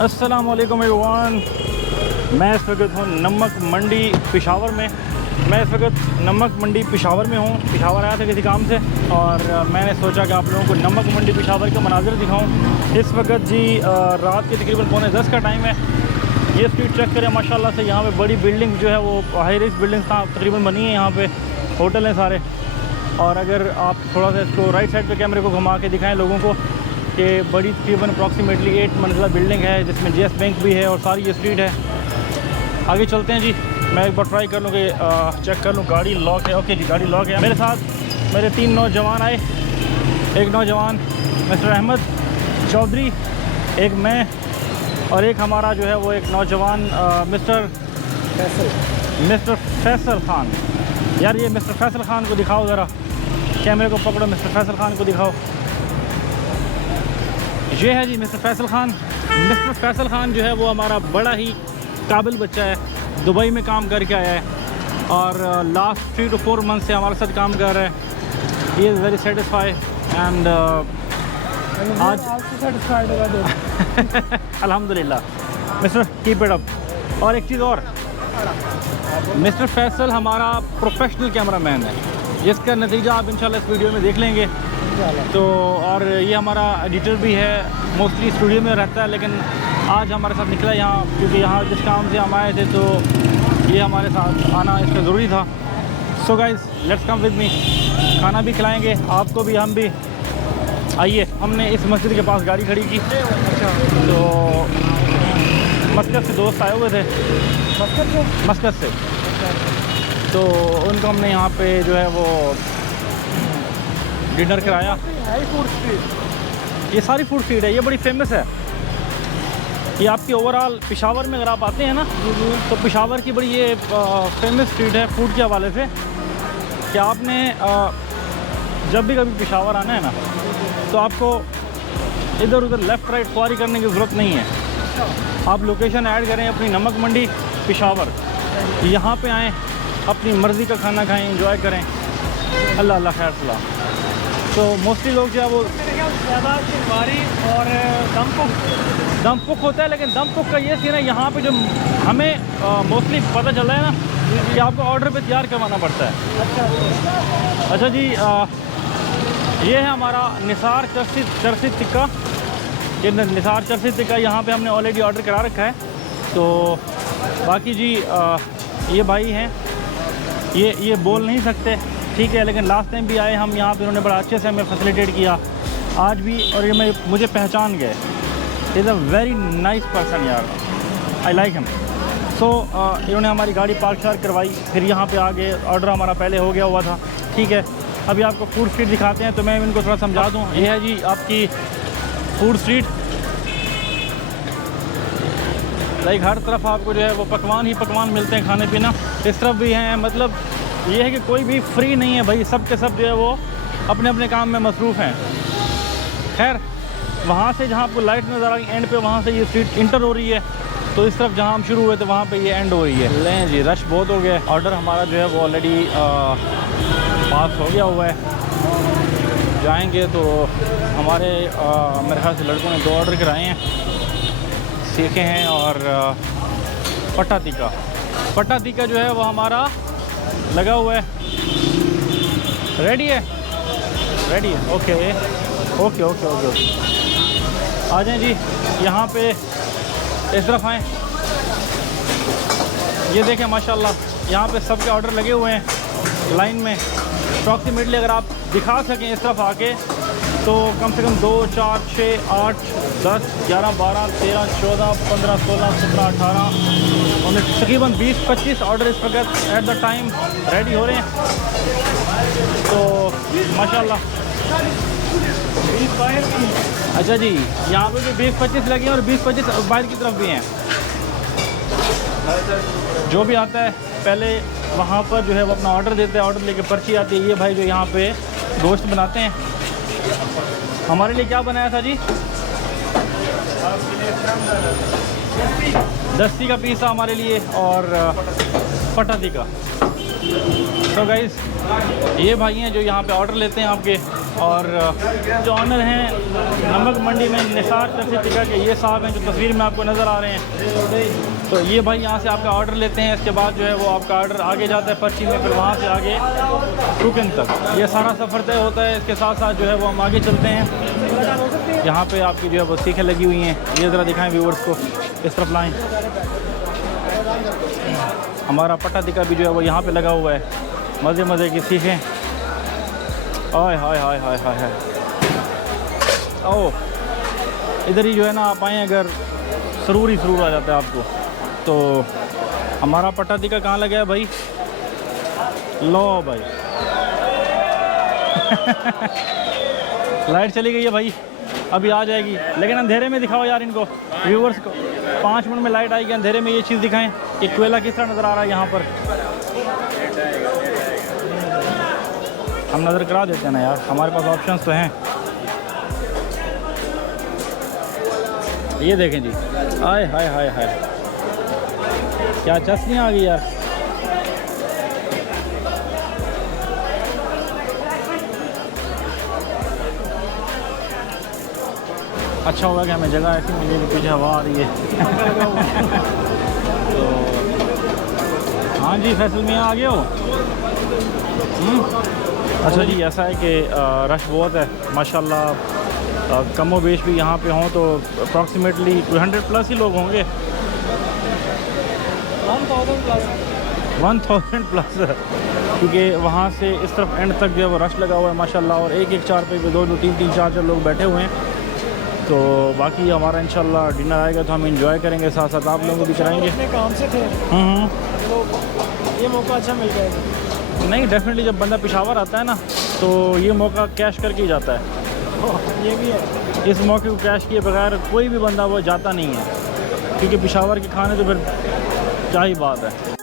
अस्सलाम वालेकुम एवरीवन। मैं इस वक्त हूँ नमक मंडी पेशावर में। नमक मंडी पेशावर में हूँ। पेशावर आया था किसी काम से और मैंने सोचा कि आप लोगों को नमक मंडी पेशावर के मनाज़िर दिखाऊँ। इस वक्त जी रात के तकरीबन 9:45 का टाइम है। ये स्ट्रीट चेक करें माशाल्लाह से। यहाँ पे बड़ी बिल्डिंग जो है वो हाई राइज़ बिल्डिंग्स तकरीबन बनी है। यहाँ पे होटल हैं सारे। और अगर आप थोड़ा सा इसको राइट साइड पे कैमरे को घुमा के दिखाएं लोगों को कि बड़ी तकरीबन अप्रॉक्सीमेटली 8 मंजिला बिल्डिंग है जिसमें जीएस बैंक भी है और सारी ये स्ट्रीट है। आगे चलते हैं जी। मैं एक बार ट्राई कर लूँ कि चेक कर लूँ गाड़ी लॉक है। ओके जी, गाड़ी लॉक है। मेरे साथ मेरे 3 नौजवान आए। एक नौजवान मिस्टर अहमद चौधरी, एक मैं और एक हमारा जो है वो एक नौजवान मिस्टर फैसल ख़ान। यार ये मिस्टर फैसल ख़ान को दिखाओ ज़रा, कैमरे को पकड़ो, मिस्टर फैसल ख़ान को दिखाओ। ये है जी मिस्टर फैसल ख़ान। मिस्टर फैसल ख़ान जो है वो हमारा बड़ा ही काबिल बच्चा है। दुबई में काम करके आया है और लास्ट 3 to 4 मंथ से हमारे साथ काम कर रहा है। He is very satisfied and आज अल्हम्दुलिल्लाह। Mister keep it up. और एक चीज़ और, मिस्टर फैसल हमारा प्रोफेशनल कैमरामैन है जिसका नतीजा आप इंशाल्लाह इस वीडियो में देख लेंगे। तो और ये हमारा एडिटर भी है, मोस्टली स्टूडियो में रहता है लेकिन आज हमारे साथ निकला यहाँ क्योंकि यहाँ जिस काम से हम आए थे तो ये हमारे साथ आना इसका ज़रूरी था। So guys let's come with me. खाना भी खिलाएंगे आपको भी, हम भी। आइए, हमने इस मस्जिद के पास गाड़ी खड़ी की। तो मस्कत से दोस्त आए हुए थे, मस्कत से। तो उनको हमने यहाँ पे जो है वो डिनर कराया। फूड स्ट्रीट, ये सारी फूड स्ट्रीट है, ये बड़ी फेमस है। ये आपकी ओवरऑल पेशावर में अगर आप आते हैं ना तो पेशावर की बड़ी ये फेमस स्ट्रीट है फूड के हवाले से कि आपने जब भी कभी पेशावर आना है ना तो आपको इधर उधर लेफ़्ट राइट ख्वारी करने की ज़रूरत नहीं है। आप लोकेशन ऐड करें अपनी नमक मंडी पेशावर, यहाँ पे आएँ, अपनी मर्ज़ी का खाना खाएं, एंजॉय करें। अल्लाह अल्लाह खैर सलाह। तो मोस्टली लोग जो है वो ज़्यादा चिंगारी और दम पुक होता है, लेकिन दम पुक का ये सीन है यहाँ पे जो हमें मोस्टली पता चल रहा है ना कि आपको ऑर्डर पे तैयार करवाना पड़ता है। अच्छा जी, ये है हमारा निसार चरसी टिक्का। ये निसार चरसी टिक्का यहाँ पे हमने ऑलरेडी ऑर्डर करा रखा है। तो बाकी जी ये भाई हैं, ये बोल नहीं सकते, ठीक है, लेकिन लास्ट टाइम भी आए हम यहाँ पे, उन्होंने बड़ा अच्छे से हमें फैसिलिटेट किया आज भी। और ये मुझे पहचान गए। Is a very nice person यार, आई लाइक हिम। सो इन्होंने हमारी गाड़ी पार्क शार्क करवाई, फिर यहाँ पे आगे ऑर्डर हमारा पहले हो गया हुआ था, ठीक है। अभी आपको फूड स्ट्रीट दिखाते हैं तो मैं इनको थोड़ा समझा दूँ। ये है जी आपकी फूड स्ट्रीट। लाइक हर तरफ आपको जो है वो पकवान ही पकवान मिलते हैं, खाने पीना। इस तरफ भी हैं, मतलब ये है कि कोई भी फ्री नहीं है भाई, सब के सब जो है वो अपने अपने काम में मसरूफ़ हैं। खैर, वहाँ से जहाँ आपको लाइट नज़र आ रही एंड पे, वहाँ से ये स्ट्रीट इंटर हो रही है। तो इस तरफ जहाँ हम शुरू हुए थे वहाँ पे ये एंड हो रही है। लें जी, रश बहुत हो गया है। ऑर्डर हमारा जो है वो ऑलरेडी पास हो गया हुआ है। जाएंगे तो हमारे मेरे ख्याल से लड़कों ने 2 ऑर्डर कराए हैं, सीखे हैं। और पट्टा तीखा जो है वो हमारा लगा हुआ है। रेडी है। Okay okay okay okay okay. आ जाएं जी, यहाँ पे इस तरफ आएँ। ये देखें माशाल्लाह, यहाँ पे सबके ऑर्डर लगे हुए हैं लाइन में। अप्रॉक्सीमेटली अगर आप दिखा सकें इस तरफ आके तो कम से कम 2, 4, 6, 8, 10, 11, 12, 13, 14, 15, 16, 17, 18, 19, तकरीबन 20-25 ऑर्डर इस वक्त एट द टाइम रेडी हो रहे हैं। तो माशाल्लाह। अच्छा जी, यहाँ पे भी 20-25 लगे हैं और 20-25 बाहर की तरफ भी हैं। जो भी आता है पहले वहाँ पर जो है वो अपना ऑर्डर देते हैं, ऑर्डर लेके पर्ची आती है। ये भाई जो यहाँ पे गोश्त बनाते हैं, हमारे लिए क्या बनाया था जी? दस्ती का पीसा हमारे लिए और पटाती का। तो गाइस ये भाई हैं जो यहाँ पे ऑर्डर लेते हैं आपके। और जो ऑनर हैं नमक मंडी में निसार टैक्सी टिका के ये साहब हैं जो तस्वीर में आपको नज़र आ रहे हैं। तो ये भाई यहाँ से आपका ऑर्डर लेते हैं, इसके बाद जो है वो आपका ऑर्डर आगे जाता है पर्ची में, फिर वहाँ से आगे रुकन तक ये सारा सफ़र तय होता है। इसके साथ साथ जो है वो हम आगे चलते हैं। यहाँ पे आपकी जो है वो सीखें लगी हुई हैं, ये ज़रा दिखाएं व्यूवर्स को, इस तरफ लाएँ। हमारा पट्टा टिक्का भी जो है वो यहाँ पे लगा हुआ है, मज़े मज़े की सीखें। हाय हाय हाय हाय हाय हाय। ओह इधर ही जो है ना आप आएँ, अगर सरूर ही सरूर आ जाता है आपको। तो हमारा पट्टा टिक्का कहाँ लगा है भाई? लो भाई लाइट चली गई है भाई, अभी आ जाएगी, लेकिन अंधेरे में दिखाओ यार इनको, व्यूवर्स को। 5 मिनट में लाइट आएगी, अंधेरे में ये चीज़ दिखाएं कि कोयला किस तरह नज़र आ रहा है यहाँ पर। हम नज़र करा देते हैं ना यार, हमारे पास ऑप्शंस तो हैं। ये देखें जी, हाय हाय हाय हाय, क्या चस्नी आ गई यार। अच्छा होगा कि हमें जगह ऐसी मिली, पीछे हवा आ रही है। तो हाँ जी फैसल मियाँ आ गए हो? अच्छा जी, ऐसा है कि रश बहुत है माशाल्लाह, कमो बेश भी यहाँ पे हों तो अप्रॉक्सीमेटली 100 प्लस ही लोग होंगे। 1000 प्लस, क्योंकि वहाँ से इस तरफ एंड तक जो है वो रश लगा हुआ है माशाल्लाह, और एक एक चार पे 2 2 3 3 4 लोग बैठे हुए हैं। तो बाकी हमारा इंशाल्लाह डिनर आएगा तो हम इंजॉय करेंगे, साथ साथ आप लोगों को भी कराएंगे। अपने काम से थे तो ये मौका अच्छा मिल जाएगा। नहीं, डेफिनेटली जब बंदा पेशावर आता है ना तो ये मौका कैश करके ही जाता है। ये भी है, इस मौके को कैश किए बगैर कोई भी बंदा वो जाता नहीं है, क्योंकि पेशावर के खाने तो फिर क्या ही बात है।